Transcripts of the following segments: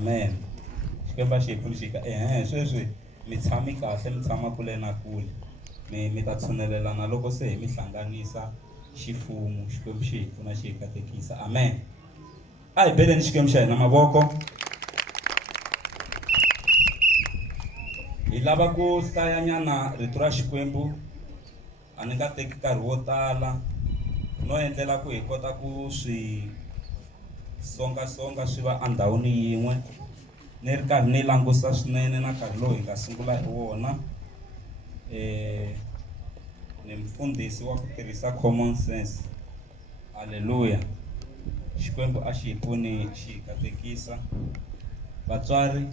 amen. Xikwembu xi hi pfuxika sweswi mi tshami kahle mi tshama kule na kule mi ta tshunelelana loko se hi mi hlanganisa xifumu. Xikwembu xi hi pfuna xi hi katekisa, amen. A hi beleni xikwembu xa hina mavoko. Hi lava ku hlayanyana rito ra Xikwembu, a ni nga teki nkarhi wo tala no endlela ku hi kota ku swi songasonga swi va andhawini yin'we, ni ri karhi ni langusa swinene na nkarhi lowu hi nga sungula hi wona. Ni mfundhisi wa ku tirhisa common sense, haleluya. Xikwembu a xi hi pfuni xi hi katekisa. Vatswari mi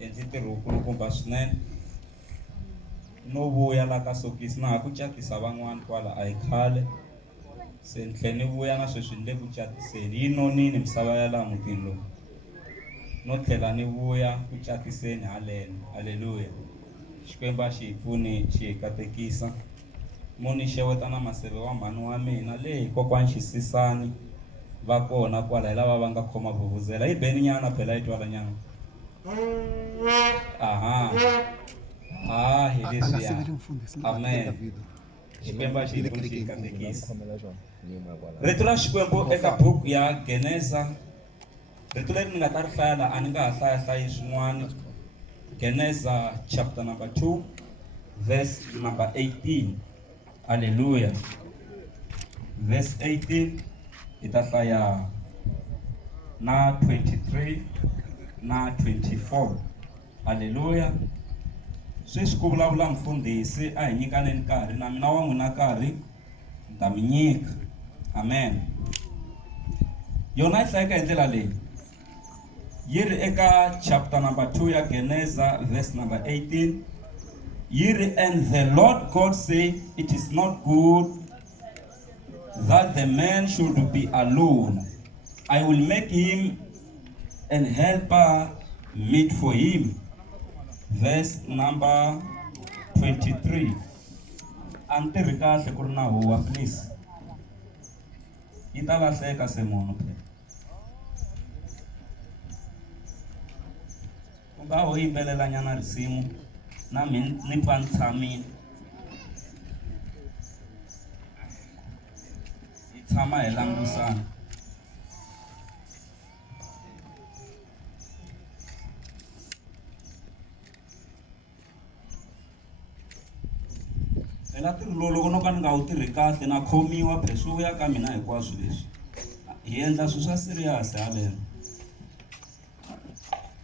endli ntirho wukulukumba swinene no vuya la ka sokisi na ha ku catisa van'wani kwala a hi khale, se ni tlhela ni vuya na sweswi ni le ku catiseni. Yi nonile misava ya laha mutini lowu, no tlhela ni vuya ku catiseni haleno, haleluya. Xikwembu a xi hi pfuni xi hi katekisa. Mo ni xeweta na maseve wa mhani wa mina leyi kokwani Xisisani va kona kwala, hi lava va nga khoma vuvuzela. Yi beni nyana phela yi twala nyana. Aha, hi leswiya, amen. Xikwembu a xi hi pfuni xi hi katekisa. Rito ra Xikwembu eka buku ya Geneza, rito leri ni nga ta ri hlaya la, a ni nga ha hlayahlayi swin'wana. Geneza chapter number 2 verse number 18, haleluya. Verse 18 hi ta hlaya na 23 na 24, haleluya. Sweswi ku vulavula mfundhisi, a hi nyikaneni nkarhi, na mina wa n'wina nkarhi ni ta mi nyika, amen. Yona yi hlayeka hi ndlela leyi, yi ri eka chapter number 2 ya Geneza verse number 18, yi ri, and the Lord God said, it is not good that the man should be alone. I will make him an helper meet for him. Verse number 23. Antirhi kahle ku ri na huwa please. Yi ta lahleka se munhu phela. Ku nga ho yimbelela nyana risimu na mina ni pfa ni tshamile. Hi tshama hi langusana. Phela ntirho lowu loko no ka ni nga wu tirhi kahle na khomiwa phela swi vuya ka mina hinkwaswo leswi. Hi endla swilo swa serious haleno.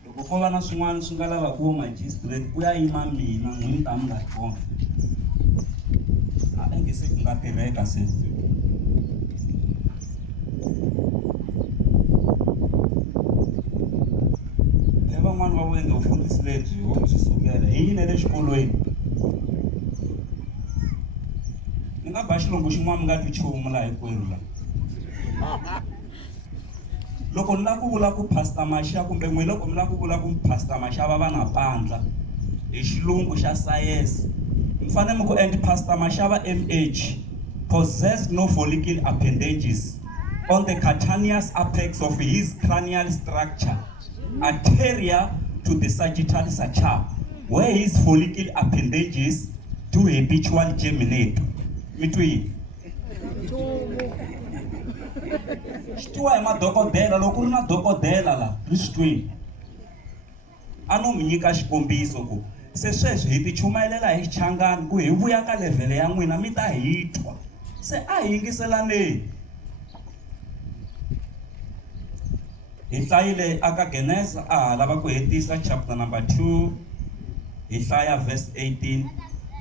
Loko ko va na swin'wana swi nga lava ku magistrate ku ya yima mina n'wini ta mi nga kona. A nge se ku nga tirheka se. Van'wani va vuenge vufundhisi lebyi ho byi sukela hi yini le xikolweni. Ni nga ba xilungu xin'wana mi nga twi nchumu laha hinkwerhu la. Loko ni lava ku vula ku Pastor Mashava kumbe n'wina loko mi lava ku vula ku Pastor Mashava va na pandla hi xilungu xa sayense, mi fanele mi ku and Pastor Mashava MH possess no follicular appendages on the cutaneous apex of his cranial structure anterior to the sagittal suture, where his follicular appendages do habitually germinate. Mitwi xitwa hi madokodela, loko ri na dokodela la ri xitwini a no mi nyika xikombiso ku se sweswi hi ti chumayela hi xichangani ku hi vuya ka level ya n'wina mi ta hi twa. Se a hi yingiselaneni. Hi hlayile aka Geneza, a lava ku hetisa chapter number 2, hi hlaya verse 18,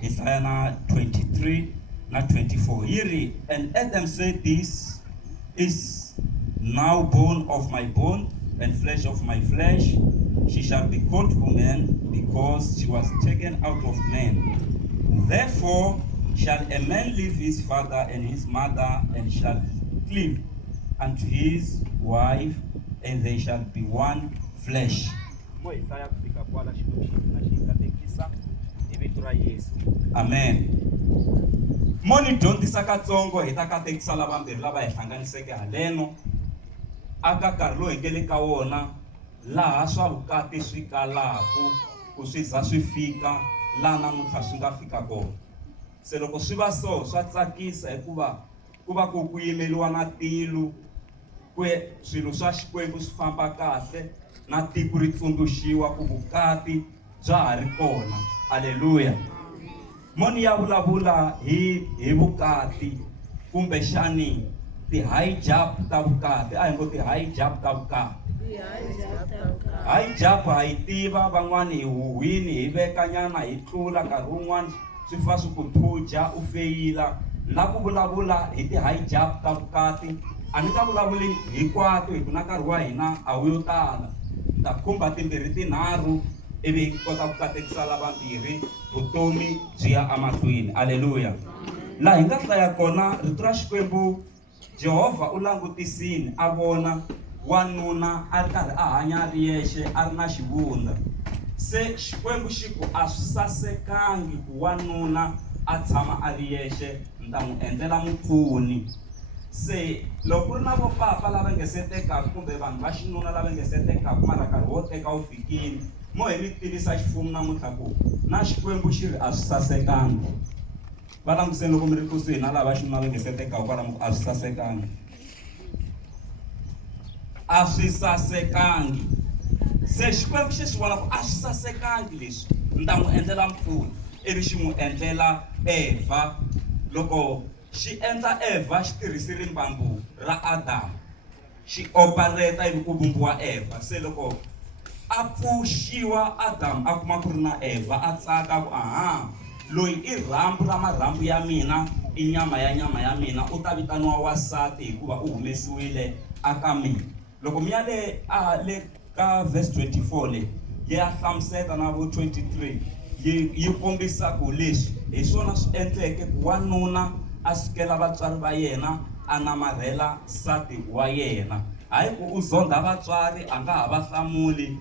hi hlaya na 23 na 24. Yi ri, and Adam said, this is now bone of my bone and flesh of my flesh. She shall be called woman because she was taken out of man. Therefore shall a man leave his father and his mother and shall cleave unto his wife, and they shall be one flesh. Amen. Moni dyondzisa katsongo hi ta katekisa lava mbirhi lava hi hlanganiseke haleno aka nkarhi lowu hi nge le ka wona laha swa vukati swi kalaku ku swi za swi fika laha namuntlha swi nga fika kona. Se loko swi va so swa tsakisa hikuva ku va ku yimeliwa na tilu ku swilo swa Xikwembu swi famba kahle na tiko ri tsundzuxiwa ku vukati bya ha ri kona. Haleluya. Moni ya vulavula hi vukati kumbe xani ti-hijab ta vukati. A hi ngo ti-hijab ta vukati. Hijab ha yi tiva, van'wani hi huhwini hi veka nyana hi tlula, nkarhi wun'wani swi fa swi ku thuja u feyila. La ku vulavula hi ti-hijab ta vukati. A ni ta vulavuli hinkwato hi ku na nkarhi wa hina a wu yo tala. Ni ta khumba timbirhi tinharhu ivi hi kota ku katekisa lavambirhi, vutomi byi ya emahlweni. Haleluya. Laha hi nga hlaya kona rito ra Xikwembu, Jehovha u langutisile a vona wanuna a ri karhi a hanya a ri yexe a ri na xivundla. Se Xikwembu xi ku a swi sasekangi ku wanuna a tshama a ri yexe, ni ta n'wi endlela mupfuni. Se loko ku ri na vopapa lava nge se tekaka kumbe vanhu va xinuna lava nge se tekaka mara nkarhi wo teka wu fikile, mo hi mi tivisa xifumo namuntlha ku na Xikwembu xi ri a swi sasekangi. Va langutiseni loko mi ri kusuhi na lava xinuna va nge se tekaka kwalamu a swi sasekangi. A swi sasekangi. Se Xikwembu xi swi vona ku a swi sasekangi leswi, ni ta n'wi endlela mpfuni. Ivi xi n'wi endlela Eva. Loko xi endla Eva xi tirhise rimbambu ra Adamu, xi opereta ivi ku vumbiwa Eva. Se loko a pfuxiwa Adamu a kuma ku ri na Eva, a tsaka ku aha, loyi i rhambu ra marhambu ya mina, i nyama ya mina, u ta vitaniwa wasati hikuva u humesiwile aka mina. Loko mi ya le ka verse 24 le ya hlamuseta na vo 23 yi kombisa ku leswi hi swona swi endleke ku wanuna a sukela vatswari va yena a namarhela nsati wa yena. Hayi ku u zonda vatswari a nga ha va hlamuli,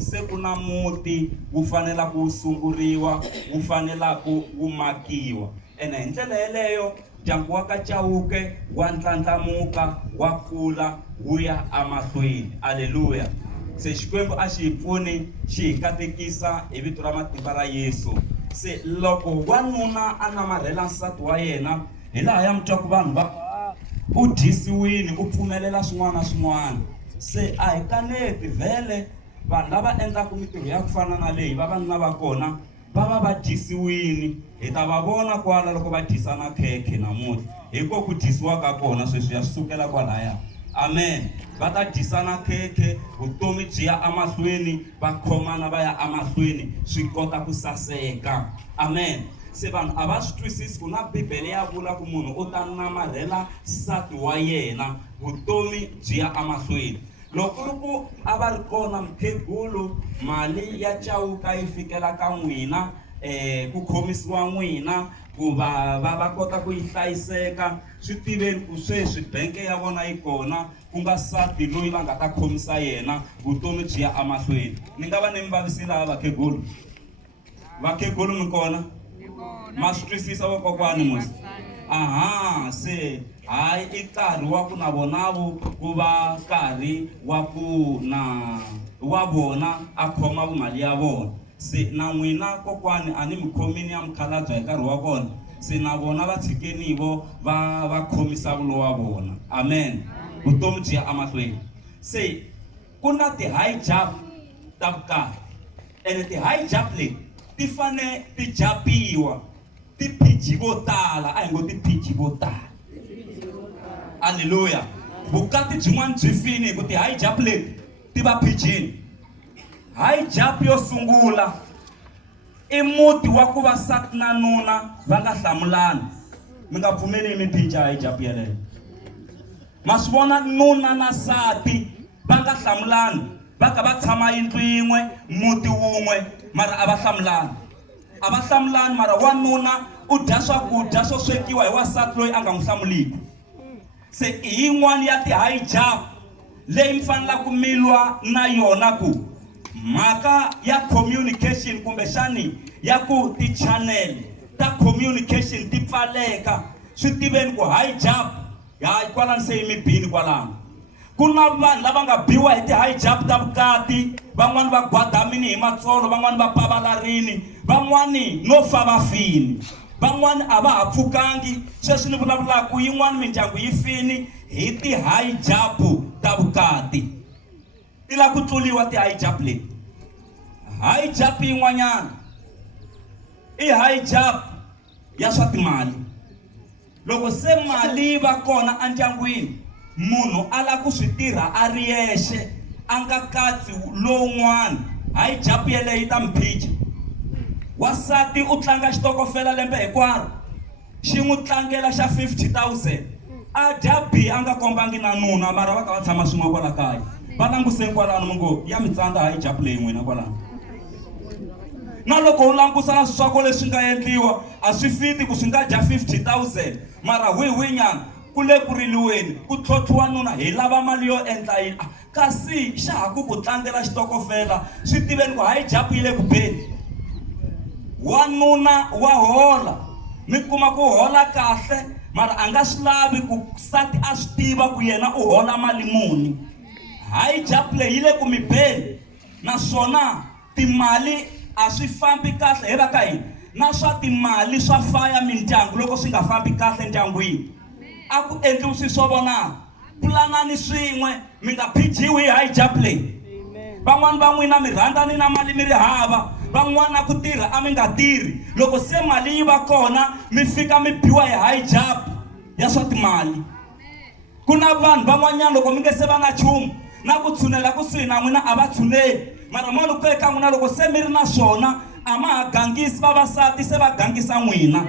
se ku na muti wu fanela ku sunguriwa, wu fanela ku wu makiwa. Ene hi ndlela yeleyo ndyangu wa ka Chauke wa ndlandlamuka, wa kula, wu ya emahlweni. Haleluya. Se Xikwembu a xi hi pfuni, xi hi katekisa hi vito ra matimba ra Yesu. Se loko wanuna a namarhela nsati wa yena, hi laha ya mutwa ku vanhu va u dyisiwini, u pfumelela swin'wana na swin'wana. Se a hi kaneti vhele vanhu lava endlaka mitirho ya ku fana na leyi vavanuna va kona va va dyisiwini. Hi ta va vona kwala loko va dyisana khekhe namuntlha, hi ko ku dyisiwa ka kona sweswi ya sukela kwalaya. Amen. Va ta dyisana khekhe, vutomi byi ya emahlweni, va khomana va ya emahlweni, swi kota ku saseka. Amen. Se vanhu a va swi twisisi ku na Bibele ya vula ku munhu u ta namarhela nsati wa yena, vutomi byi ya emahlweni. Loko ri ku a va ri kona mkhegulu, mali ya Chauka yi fikela ka n'wina, ku khomisiwa n'wina, ku va kota ku yi hlayiseka. Swi tiveni ku sweswi benke ya vona yi kona, ku nga nsati loyi va nga ta khomisa yena, vutomi byi ya emahlweni. Ni nga va ni mi vavisile lava vakhegulu. Vakhegulu mi kona? Ma swi twisisa vakokwani musi? Aha, se hayi i nkarhi wa ku na vonavo ku va nkarhi wa ku na wa vona a khoma mali ya vona. Se na n'wina kokwani a ni mi khomini ya mukhalabye hi nkarhi wa vona, se na vona va tshikenivo va khomisa vulo wa vona. Amen. Vutomi byi ya emahlweni. Se ku na ti-hijab ta vukati, ene ti-hijab leti ti fane ti japiwa, tiphiji vo tala. A hi ngo tiphiji vo tala. Haleluya. Vukati byin'wana byi fini hi ku ti-hijab leti ti va phijini. Hijab yo sungula i muti wa ku va nsati na nuna va nga hlamulani. Mi nga pfumeli mi phija hijab yeleyo. Ma swi vona nuna na nsati va nga hlamulani, va ka va tshama yindlu yin'we, muti wun'we, mara a va hlamulani. A va hlamulani, mara wanuna u dya swakudya swo swekiwa hi wasati loyi a nga n'wi hlamuliki. Se hi yin'wana ya ti-hijab leyi mi fanela ku milwa na yona, ku mhaka ya communication kumbe xani ya ku ti-channel ta communication ti pfaleka. Swi tiveni ku hijab hayi kwalani se yi mi bini kwalano. Kuna vanhu lava nga biwa hi ti-hijab ta vukati, van'wani va gwadamini hi matsolo, van'wani va pavalarini, van'wani no fa va fini, van'wani a va ha pfukangi. Sweswi ni vulavulaka yin'wani mindyangu yi fini hi ti-hijab ta vukati. Ti la ku tluliwa ti-hijab leti. Hijab yin'wanyana i hijab ya swa timali. Loko se mali va kona andyangwini, munhu ala ku swi tirha a ri yexe a nga katsi lowun'wana, hijab yeleyo yi ta mphija. Wasati u tlanga xitokofela lembe hinkwaro, xi n'wi tlangela xa 50,000, a dya bi a nga kombangi na nuna, mara va ka va tshama swin'we kwala kaya. Va languseni kwalano mi ngo ya mi tsandza hijab leyi n'wina kwalano. Na loko u langusa na swilo leswi nga endliwa a swi fiti ku swi nga dya 50,000, mara wihi nyana ku le ku riliweni ku tlhontlhiwa nuna hi lava mali yo endla yini. Kasi xa ha ku tlangela xitokofela swi tiveni ku hijab yi le ku beni. Wanuna wa hola, mi kuma ku hola kahle, mara a nga swi lavi ku sati a swi tiva ku yena u hola mali muni. Hijab leyi yi le ku mi beni, naswona timali a swi fambi kahle hi va ka hina. Na swa timali swa faya mindyangu loko swi nga fambi kahle ndyangwini. A ku endliwi swi swo vonaka, pulanani swin'we mi nga phijiwi hi hijab leyi. Van'wani va n'wina mi rhandzani na mali mi ri hava, van'wana ku tirha a mi nga tirhi. Loko se mali yi va kona mi fika mi biwa hi hijab ya swa timali. Ku na vanhu van'wanyana loko mi nge se va na nchumu na ku tshunela kusuhi na n'wina a va tshuneli, mara mali ku eka n'wina loko se mi ri na swona a ma ha gangisi vavasati, se va gangisa n'wina.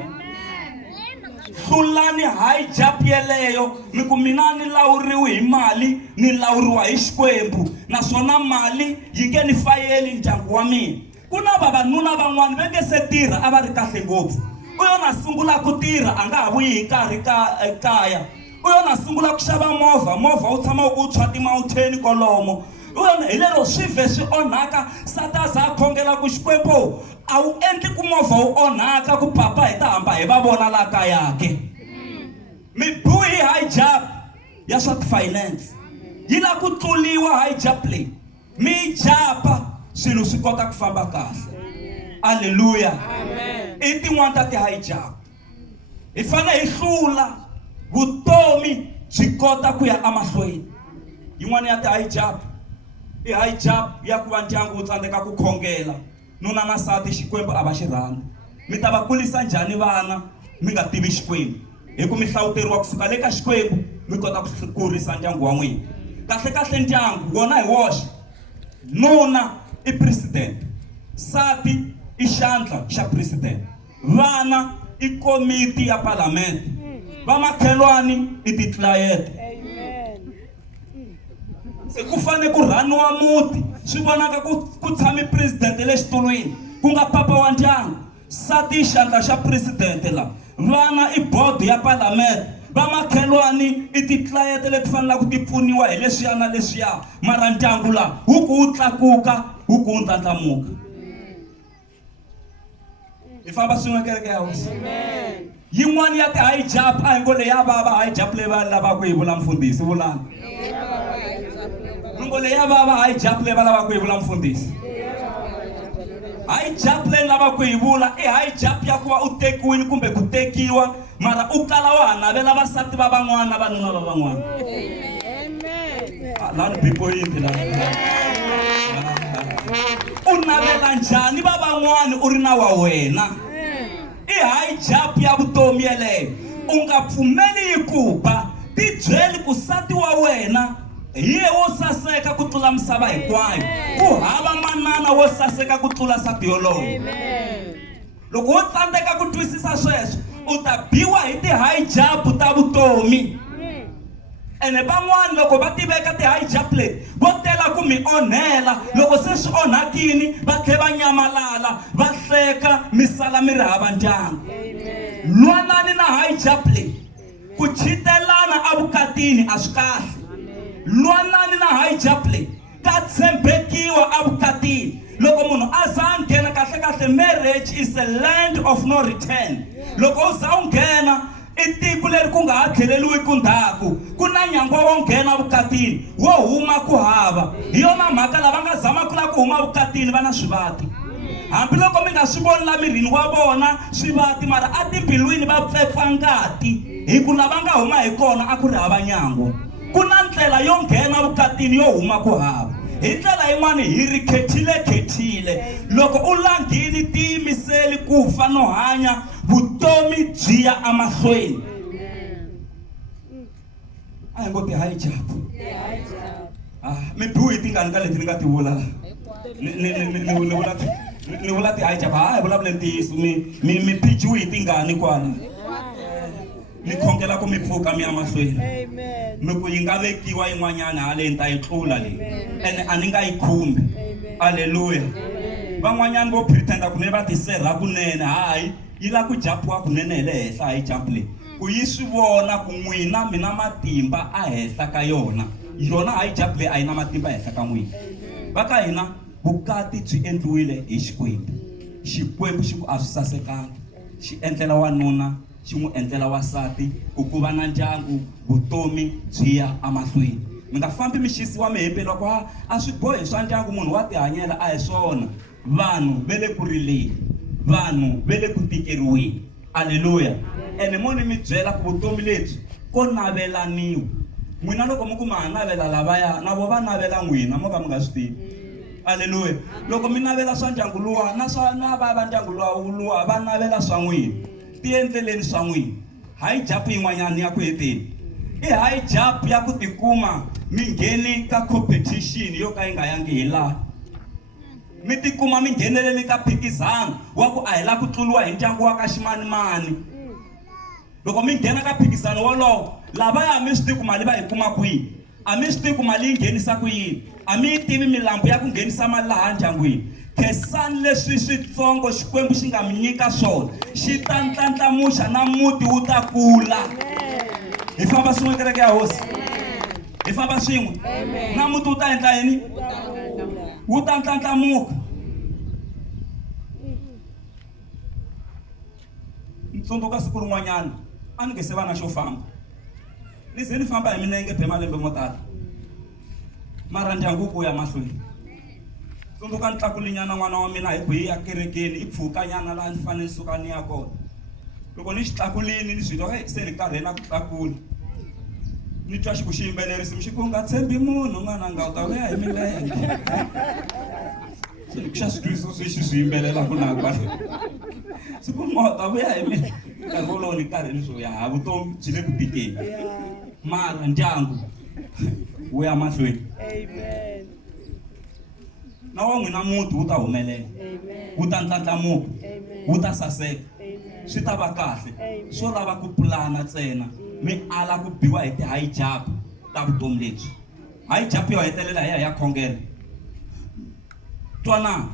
Hlulani hijab yeleyo, mi ku mina ni lawuriwi hi mali, ni lawuriwa hi Xikwembu, naswona mali yi nge ni fayeli ndyangu wa mina. Ku na vavanuna van'wana va nge se tirha a va ri kahle ngopfu, u yona sungula ku tirha a nga ha vuyi hi nkarhi kaya, u yona sungula ku xava movha u tshama ku tshwa ti-mountain kolomo. Hi lero swi vhe swi onhaka, sata za a khongela ku Xikwembu a wu endli ku movha wu onhaka, ku papa hi ta hamba hi va vona la kaya ke. Mi biwi hi hijab ya swa ti-finance, yi la ku tluliwa hijab leyi, mi japa swilo swi kota ku famba kahle. Haleluya. I tin'wana ta ti-hijab hi fanele hi hlula, vutomi byi kota ku ya emahlweni. Yin'wana ya ti-hijab i hijab ya ku va ndyangu wu tsandzeka ku khongela, nuna na nsati Xikwembu a va xi rhandzi. Mi ta va kulisa njhani vana mi nga tivi Xikwembu? Hi ku mi hlawuteriwa kusuka le ka Xikwembu mi kota ku kurisa ndyangu wa n'wina. Kahle ndyangu wona hi woxe, nuna i president, nsati i xandla xa president, vana i komiti ya palamende, vamakhelwani i ti-client. Se ku fane ku rhaniwa muti, swi vonaka ku tshami president le xitulwini ku nga papa wa ndyangu, nsati i xandla xa president la, vana i board ya palamende, vamakhelwani i ti-client leti fanelaka ku ti pfuniwa hi leswiya na leswiya, mara ndyangu la wu ku wu tlakuka, wu ku wu ndlandlamuka. Hi famba swin'we kereke ya hosi. Yin'wana ya ti-hijab a hi ngo leyi ya vava hijab leyi va lavaka ku yi vula mfundhisi, vulani ngo leyi ya vava hijab leyi va lavaka ku yi vula mfundhisi. Hijab leyi lavaka ku yi vula i hijab ya ku va u tekiwile kumbe ku tekiwa, mara u kala wa ha navela vasati va van'wana na vanuna va van'wana. Lani bipo yini lani? U navela njhani va van'wana u ri na wa wena? I hijab ya vutomi yeleyo, u nga pfumeli yi ku ba. Ti byeli ku nsati wa wena hi ye wo saseka ku tlula misava hinkwayo, ku hava manana wo saseka ku tlula nsati yoloyo. Loko wo tsandzeka ku twisisa sweswo u ta biwa hi ti-hijab ta vutomi. Ene van'wana loko va tiveka ti-hijab leti vo tela ku mi onhela, loko se swi onhakini va tlhe va nyamalala, va hleka, mi sala mi ri hava ndyangu. Lwanani na hijab leyi, ku chitelana evukatini a swi kahle. Lwanani na hijab leyi, ka tshembekiwa evukatini. Loko munhu a za a nghena kahle, marriage is a land of no return. Loko u za u nghena Itiko leri ku nga ha tlheleliwi ku ndhaku ku na nyangwa wo nghena vukatini wo huma ku hava. Hi yona mhaka lava nga zama ku la ku huma vukatini va na swivati. Hambiloko mi nga swi voni la mirini wa vona swivati, mara a timbilwini va pfepfa ngati hi ku lava nga huma hi kona a ku ri hava nyango. Ku na ndlela yo nghena vukatini yo huma ku hava. Hi ndlela yin'wana hi ri khethile. Loko u langhini tiyimiseli ku fa no hanya, vutomi byi ya amahlweni. A hi ngo ti hayi jampu. Mi biwi hi tingani ka leti ni nga ti vula. Ni vula ti hayi jampu. Hayi vulavula ntiyiso, mi pichiwi hi tingani kwala. Ni khongela ku mi pfuka mi ya mahlweni. Mi ku yi nga vekiwa yin'wanyana haleni ta yi tlula leyi, ene a ni nga yi khumbi. Haleluya. Van'wanyana vo pretenda ku ne va tiserha kunene. Hayi, yi la ku jampiwa kunene hi le henhla hi jampu leyi, ku yi swi vona ku n'wina mi na matimba a henhla ka yona. Yona hayi jampu leyi a yi na matimba henhla ka n'wina. Va ka hina vukati byi endliwile hi Xikwembu. Xikwembu xi ku a swi sasekanga, xi endlela wanuna, xi n'wi endlela wasati ku va na ndyangu, vutomi byi ya amahlweni. Mi nga fambi mi xisiwa mihempelo ku a swi bohi swa ndyangu, munhu wa tihanyela. A hi swona. Vanhu ve le ku rileni, vanhu ve le ku tikeriweni. Haleluya. Ene mo ni mi byela ku vutomi lebyi ko navelaniwa. N'wina loko mi ku ma ha navela lavaya, na vo va navela n'wina, mo ka mi nga swi tivi. Haleluya. Loko mi navela swa ndyangu luwa na va ndyangu luwa va navela swa n'wina. Ti endleleni swa n'wina. Hayi jampu yin'wanyana ya ku heteni. I hayi jampu ya ku tikuma mi ngheni ka competition yo ka yi nga yangi hi laha. Mi tikuma mi nghenelele ka phikizano wa ku a hi la ku tluriwa hi ndyangu wa ka ximanimani. Loko mi nghena ka phikizano wolowo, lavaya mi swi tivi ku mali va yi kuma kwihi, a mi swi tivi ku mali yi nghenisa ku yini, a mi yi tivi milambu ya ku nghenisa mali laha ndyangwini. Khensani leswi switsongo Xikwembu xi nga mi nyika swona, xi ta ndlandlamuxa na muti wu ta kula. Hi famba swin'we kereke ya hosi. Hi famba swin'we. Na muti wu ta endla yini? Wu ta ndlandlamuka. Tsundzuka siku rin'wanyana a ni nge se va na xo famba, ni ze ni famba hi milenge be malembe mo tala, mara ndyangu ku ya mahlweni. Tsundzuka ni tlakulinyana n'wana wa mina hi ku hi ya kerekeni, i pfukanyana laha ni fanele ni suka ni ya kona. Loko ni xi tlakulini ni swi twa se ni karhena ku tlakula, ni twa xiku xiyimbelerisi xi ku nga tshembi munhu n'wananga u ta vuya hi milenge. Se ni ku xa swi twisisa sweswi swi yimbelelaku na kwala, siku mo ta vuya hi milenge. Nkarhi wolowo ni karhi ni swo ya vutomi byi le ku tikeni, mara ndyangu wu ya mahlweni. Amen. Na wa n'wina muti wu ta humelela, wu ta ndlandlamuka, wu ta saseka, swi ta va kahle. Swo lava ku pulana ntsena, mi ala ku biwa hi ti-high jump ta vutomi lebyi. High jump yo hetelela hi ya khongela. Twana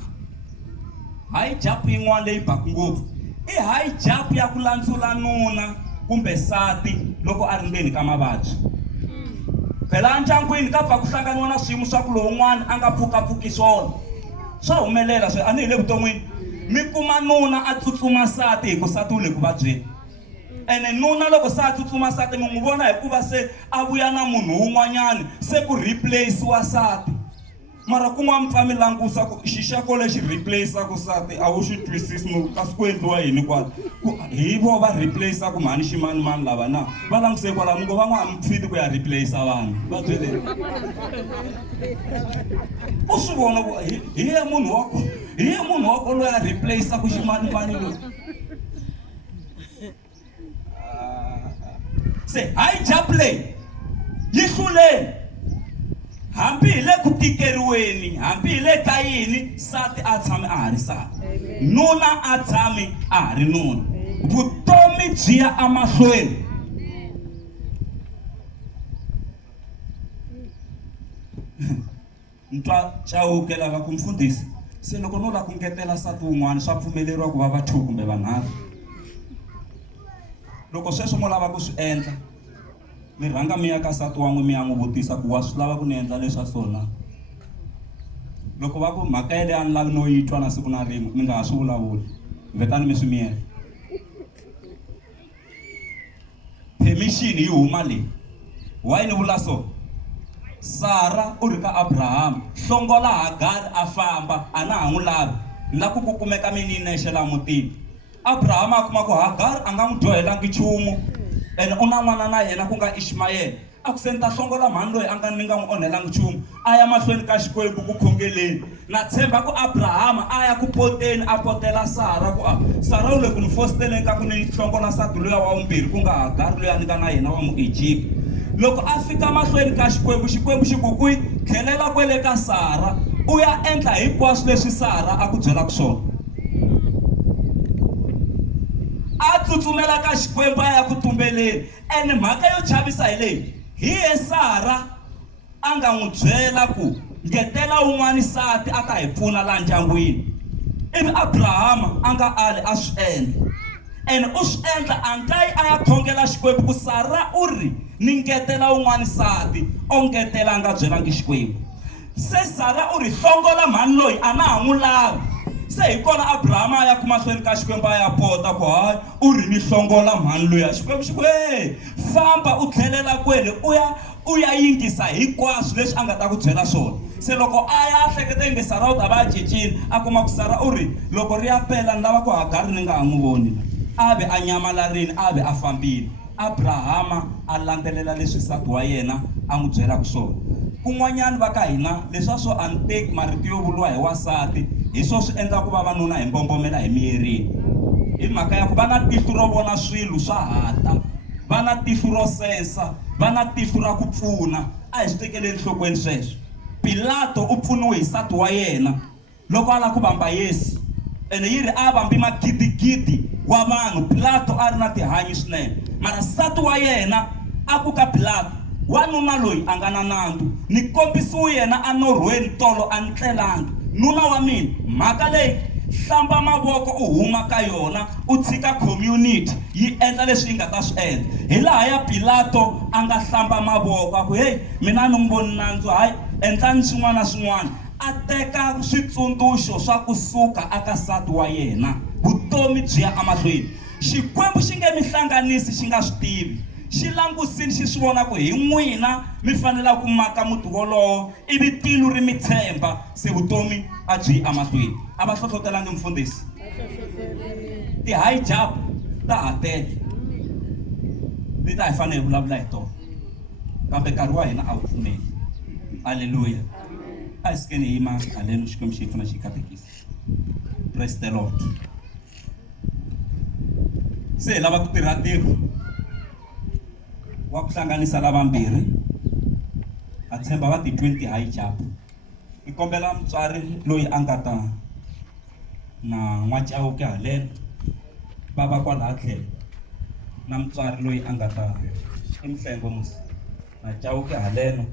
high jump yin'wana leyi baka ngopfu i high jump ya ku landzula nuna kumbe sati loko a ri ndzeni ka mavabyi. Phela ndyangwini ka pfa ku hlanganiwa na swiyimo swa ku lowun'wana a nga pfukapfuki swona. Swa humelela swi a ni hi le vuton'wini. Mi kuma nuna a tsutsuma sati hi ku sati wu le ku vabyeni. Ene nuna loko se a tsutsuma sati mi n'wi vona hikuva se a vuya na munhu wun'wanyana se ku replace wa sati. Mara kun'wana mi pfa mi langusa ku xixako lexi replace-aku sati a wu swi twisisi kasi ku endliwa yini kwala. Hi vo va replace-aku mhani ximanimani lava na va languse kwala mi ngo van'wana mi pfiti ku ya replace vanhu va byeleni. U swi vona ku hi ye munhu wa ko loyi a replace-aku ximanimani loyi. Se hayi jump leyi yi hluleni. Hambi hi le ku tikeriweni, hambi hi le ka yini, sati a tshami a ha ri sati, nuna a tshami a ha ri nuna. Vutomi byi ya amahlweni. Ntwa chauke lava ku mfundhisi, se loko no la ku ngetela sati wun'wana swa pfumeleriwa ku va va 2 kumbe vanharhu. Loko sweswo mo lava ku swi endla, mi rhanga mi ya ka sati wan'we mi ya n'wi vutisa ku wa swi lava ku ni endla leswa swona. Loko va ku mhaka yeleyo a ni lavi no yi twa na siku na rin'we, mi nga ha swi vulavuli, vhetani mi swi miyela. definition yi huma leyi. Why ni vula so? Sara u ri ka Abraham, hlongola Hagar a famba, a na ha n'wi lavi, la ku kumeka mininexe la mutini. Abraham a kuma ku Hagar a nga n'wi dyohelangi nchumu, ene u na n'wana na yena ku nga Ishmayeli. A ku se ni ta hlongola mhani loyi ni nga n'wi onhelangi nchumu, a ya mahlweni ka Xikwembu ku khongeleni. Na tshemba ku Abraham a ya ku poteni a potela Sara ku Sara u le ku ni fositeleni ka ku ni hlongola nsati luya wa vumbirhi ku nga Hagar loyi a ni nga na yena wa mu-Egypt. Loko a fika mahlweni ka Xikwembu, Xikwembu xi ku kwi tlhelela kwele ka Sara u ya endla hinkwaswo leswi Sara a ku byelaka swona. A tsutsumela ka Xikwembu a ya ku tumbeleni, ene mhaka yo chavisa hi leyi, hi ye Sara a nga n'wi byela ku ngetela un'wana nsati a ta hi pfuna laha ndyangwini. Ivi Abrahama a nga ali a swi endla, ene u swi endla a nga yi a ya khongela Xikwembu ku Sara u ri ni ngetela un'wana nsati, o ngetela a nga byelangi Xikwembu. Se Sara u ri hlongola mhani loyi a na ha n'wi lavi. Se hi kona Abrahama a ya ku mahlweni ka Xikwembu a ya pota ku hayi u ri ni hlongola mhani loyi. Xikwembu xi ku famba u tlhelela kwele u ya yingisa hinkwaswo leswi a nga ta ku byela swona. Se loko a ya hleketa inge Sara u ta va a cincile, a kuma ku Sara u ri loko ri ya pela ni lava ku Hagar ni nga ha n'wi voni, a ve a nyamalarile, a ve a fambile. Abrahama a landzelela leswi nsati wa yena a n'wi byelaka swona. Kun'wanyana va ka hina leswa swo a ni teki marito yo vuliwa hi wasati, hi swo swi endla ku vavanuna hi mbombomela hi miyerini. Hi mhaka ya ku va na tihlo ro vona swilo swa hata, va na tihlo ro sensa, va na tihlo ra ku pfuna. A hi swi tekeleni enhlokweni sweswo. Pilato u pfuniwe hi nsati wa yena loko a lava ku vamba Yesu, ene yi ri a vambi magidigidi wa vanhu. Pilato a ri na tihanyi swinene, mara nsati wa yena a ku ka Pilato, wanuna loyi a nga na nandzu, ni kombisiwe yena a norhweni tolo a ni tlelangi. Nuna wa mina, mhaka leyi hlamba mavoko u huma ka yona, u tshika community yi endla leswi yi nga ta swi endla. Hi laha ya Pilato a nga hlamba mavoko a ku hey mina ni n'wi voni nandzu, hayi endlani swin'wana na swin'wana. A teka switsundzuxo swa kusuka aka nsati wa yena, vutomi byi ya emahlweni. Xikwembu xi nge mi hlanganisi xi nga swi tivi, xi langusini xi swi vona ku hi n'wina mi fanela ku maka muti wolowo, ivi tilo ri mi tshemba, se vutomi a byi yi emahlweni. A va hlohlotelangi mfundhisi? Ti-hijab ta ha tele leti a hi fanele hi vulavula hi tona, kambe nkarhi wa hina a wu pfumeli. Halleluya. A hi sukeni hi yima haleni Xikwembu xi hi pfuna xi hi katekisa. Praise the Lord. Se hi lava ku tirha ntirho wa ku hlanganisa lavambirhi. A tshemba va ti 20 hijab. Hi kombela mutswari loyi a nga ta na n'wacauke haleno va va kwalaha tlhelo, na mutswari loyi a nga ta i Mhlengo musi na Cauke haleno